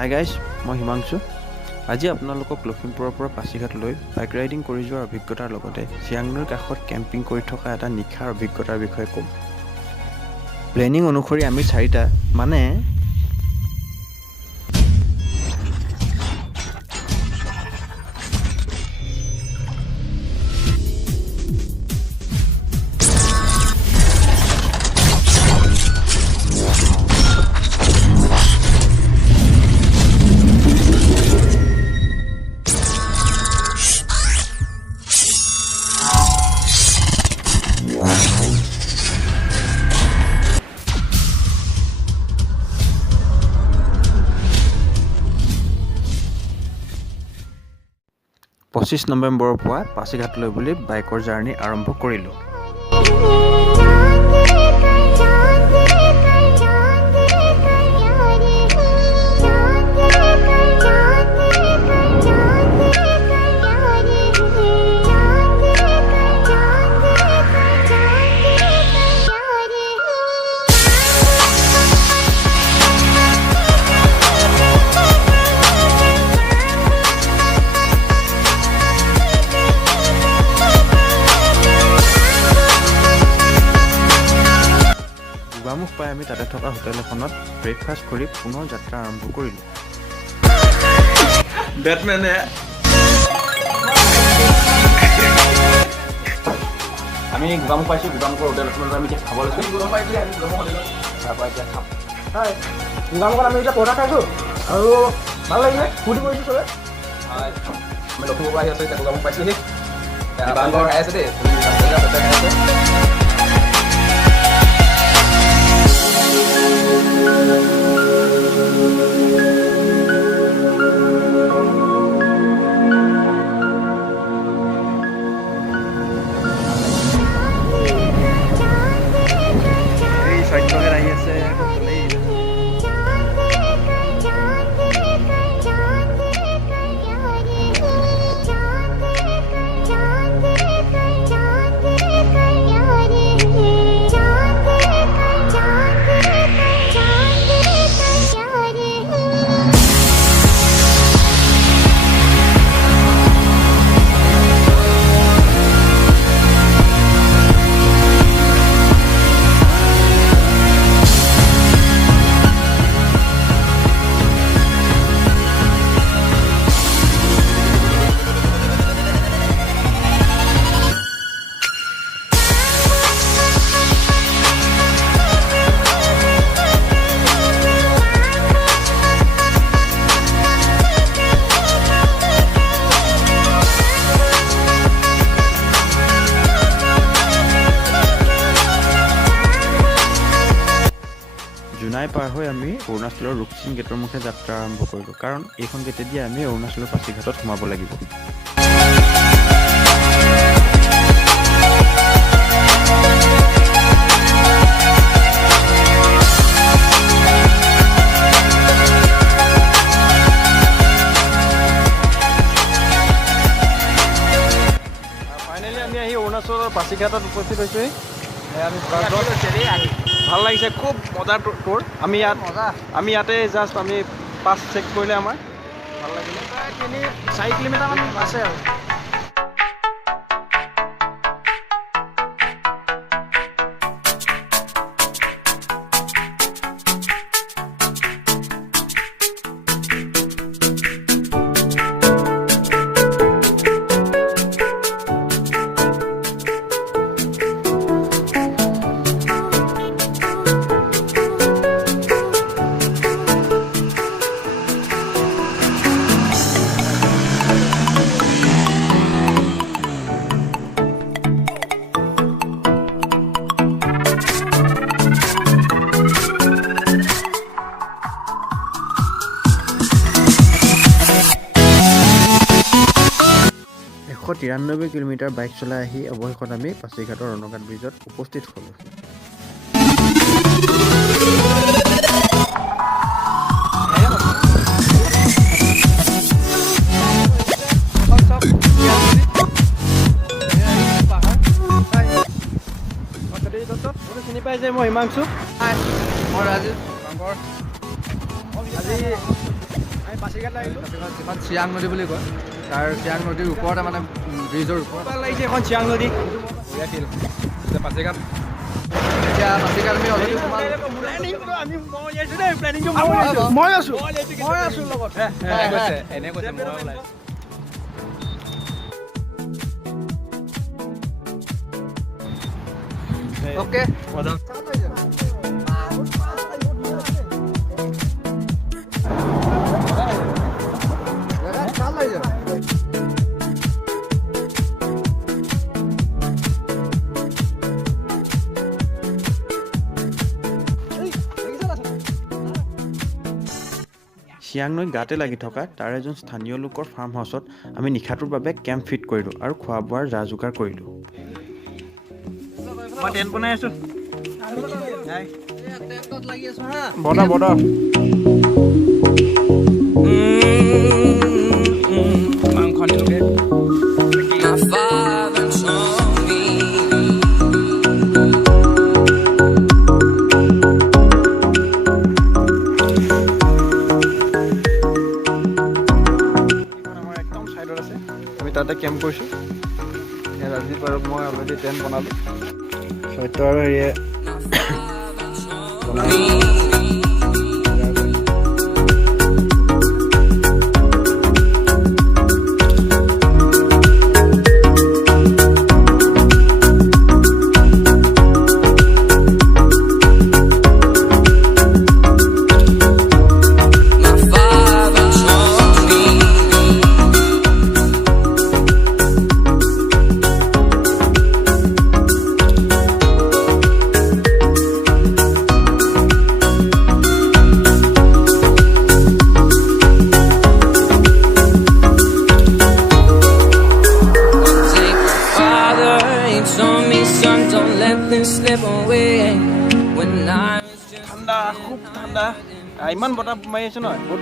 Hi guys, মই হিমাংশু। আজি আপোনালোকক লখিমপুৰৰ পৰা পাছিঘাটলৈ বাইক ৰাইডিং কৰি যোৱাৰ অভিজ্ঞতাৰ লগতে চিয়াংনৈৰ কাষত কেম্পিং কৰি থকা এটা নিশাৰ অভিজ্ঞতাৰ বিষয়ে ক'ম। প্লেনিং অনুসৰি আমি 4টা মানে পঁচিছ নৱেম্বৰৰ পৰা পাছিঘাটলৈ বুলি বাইকৰ জাৰ্ণি আৰম্ভ কৰিলোঁ। গোগামুখ পাই আমি তাতে থকা হোটেল এখনত ব্ৰেকফাষ্ট কৰি পুনৰ যাত্ৰা আৰম্ভ কৰিলোঁ। আমি গোগামুখ পাইছোঁ। গোগামুখৰ হোটেল এখনত আমি এতিয়া খাব লৈছোঁ। তাৰপৰা এতিয়া খাম। হয়, গোগামুখত আমি এতিয়া পৰঠা খাইছোঁ আৰু ভাল লাগিলে, ফূৰ্তি কৰিছোঁ চবে। হয়, আমি লখিমপুৰ পৰা আহি আছোঁ, এতিয়া গোগামুখ পাইছোঁহি। বাংগৰ খাই আছে দেই। এই সত্যহেন আহি আছে জোনাই পাৰ হৈ আমি অৰুণাচলৰ ৰুকছিন গেটৰ মুখে যাত্ৰা আৰম্ভ কৰিলোঁ, কাৰণ এইখন গেটেদি আমি অৰুণাচলৰ পাছিঘাটত সোমাব লাগিব। ফাইনেলি আমি আহি অৰুণাচলৰ পাছিঘাটত উপস্থিত হৈছোঁহি। ভাল লাগিছে, খুব মজাৰ টুৰ। আমি ইয়াতে জাষ্ট আমি পাছ চেক কৰিলে আমাৰ ভাল লাগিলে। প্ৰায় 4 কিলোমিটাৰমান আছে আৰু। এশ 93 কিলোমিটাৰ বাইক চলাই আহি অৱশেষত আমি পাছিঘাটৰ ৰণঘাট ব্ৰিজত উপস্থিত হ'লোঁ। চিনি পাই যে মই হিমাংশু। মই ৰাজীৱ। আজি যিখন চিয়াং নদী বুলি কয় তাৰ চিয়াং নদীৰ ওপৰতে মানে ব্ৰিজৰ ওপৰত লাগিছে এখন চিয়াং নদী পাছিঘাট এতিয়া পাছিঘাট আমি অলৰেডি মই আছো লগত এনে কৈছে মই ওলাইছোঁ অ'কে চিয়াং নৈ গাতে লাগি থকা তাৰ এজন স্থানীয় লোকৰ ফাৰ্ম হাউচত আমি নিশাটোৰ বাবে কেম্প ফিট কৰিলোঁ আৰু খোৱা বোৱাৰ যা যোগাৰ কৰিলোঁ। মই টেণ্ট বনাই আছোঁ লাগি আছো হা বতৰ মাংস আনিলোগে আমি তাতে কেম্প কৰিছোঁ ইয়াত আজি বাৰু মই অলৰেডি টেণ্ট বনালোঁ সত্য আৰু হেৰিয়ে ঠাণ্ডা খুব ঠাণ্ডা ইমান বতাহ মাৰি আছে নহয় বহুত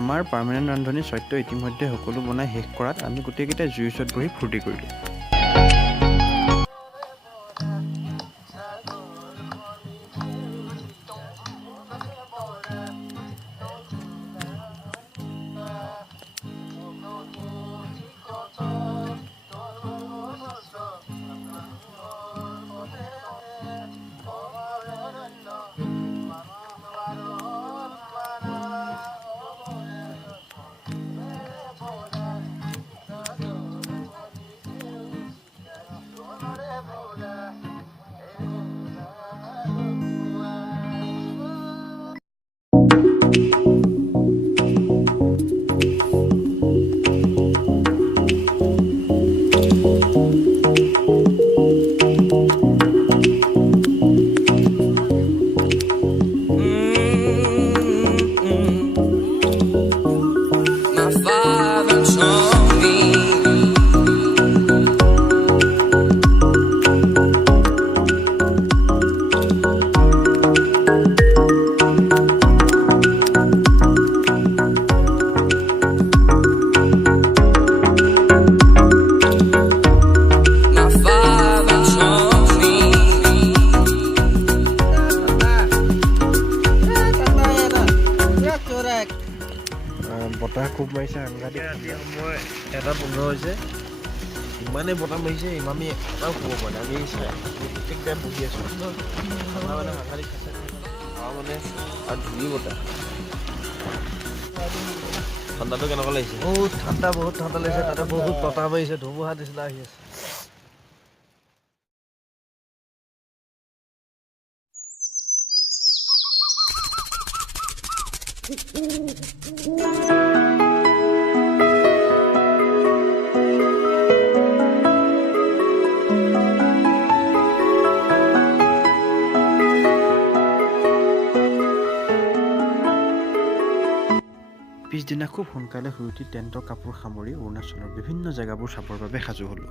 আমাৰ পাৰ্মানেণ্ট ৰান্ধনি সত্য ইতিমধ্যে সকলো বনাই শেষ কৰাত আমি গোটেইকেইটাই জুইৰ ওচৰত বহি ফূৰ্তি কৰিলোঁ। বতাহ খুব মাৰিছে সাংঘাতিক সময় 1:15 হৈছে ইমানেই বতাহ মাৰিছে আমি এটাও শুব পৰা নাই আমি প্ৰত্যেক টাইম বহি আছোঁ মানে সাংঘাতিক খাইছে মানে আৰু ধূলি বতাহ ঠাণ্ডাটো কেনেকুৱা লাগিছে বহুত ঠাণ্ডা লাগিছে তাতে বহুত বতাহ মাৰিছে ধুমুহা নিচিনা আহি আছে পিছদিনা খুব সোনকালে শুই উঠি টেণ্টৰ কাপোৰ সামৰি অৰুণাচলৰ বিভিন্ন জেগাবোৰ চাবৰ বাবে সাজু হ'লোঁ।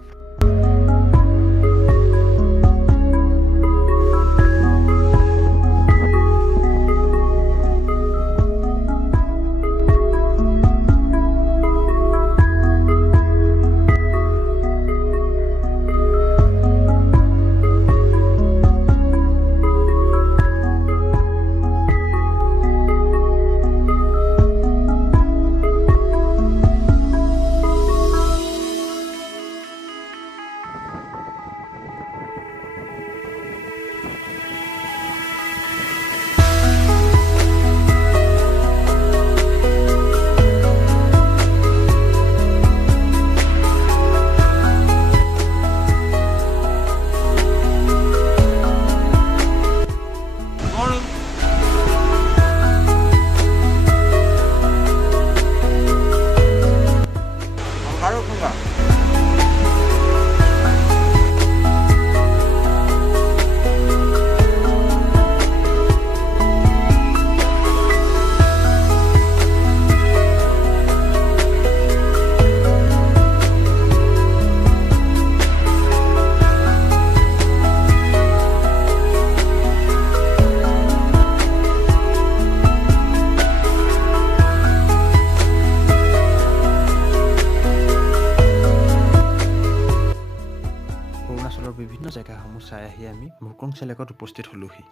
অৰুণাচলৰ বিভিন্ন জেগাসমূহ চাই আহি আমি মুকং চেলেকত উপস্থিত হ'লোহি।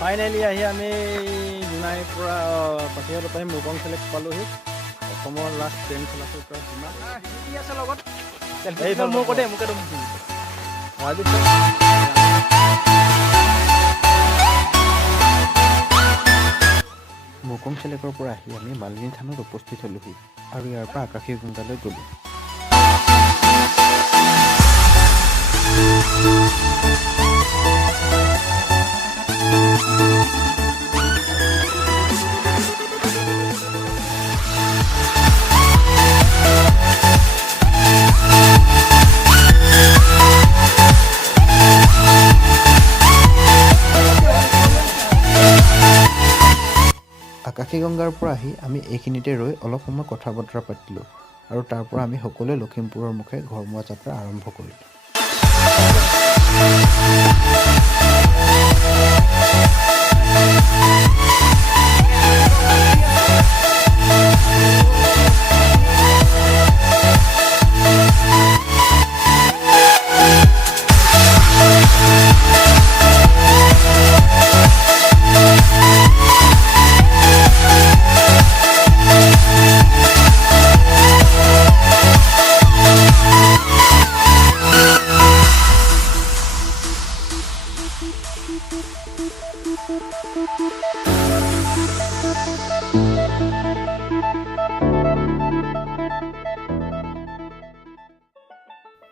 ফাইনেলি আহি আমি জোনাইৰ পৰা পাছিঘাটৰ পৰা মুকং চেলেক পালোহি। অসমৰ লাষ্ট ট্ৰেইন চলাচল কৰা সীমা আছে লগত মোৰ কতে মোকে মুকং চেলেকৰ পৰা আহি আমি মালিনী থানত উপস্থিত হ'লোহি আৰু ইয়াৰ পৰা আকাশী গংগালৈ গ'লোঁ। আকাশী গংগাৰ পৰা আহি আমি এইখিনিতে ৰৈ অলপ সময় কথা বতৰা পাতিলোঁ আৰু তাৰ পৰা আমি সকলোৱে লখিমপুৰৰ মুখে ঘৰমুৱা যাত্ৰা আৰম্ভ কৰিলোঁ।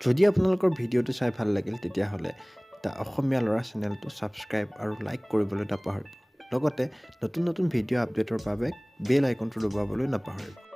যদি আপোনালোকৰ ভিডিঅ'টো চাই ভাল লাগিল তেতিয়াহ'লে দ্য অসমীয়া ল'ৰা চেনেলটো ছাবস্ক্ৰাইব আৰু লাইক কৰিবলৈ নাপাহৰিব। লগতে নতুন নতুন ভিডিঅ' আপডেটৰ বাবে বেল আইকনটো দবাবলৈ নাপাহৰিব।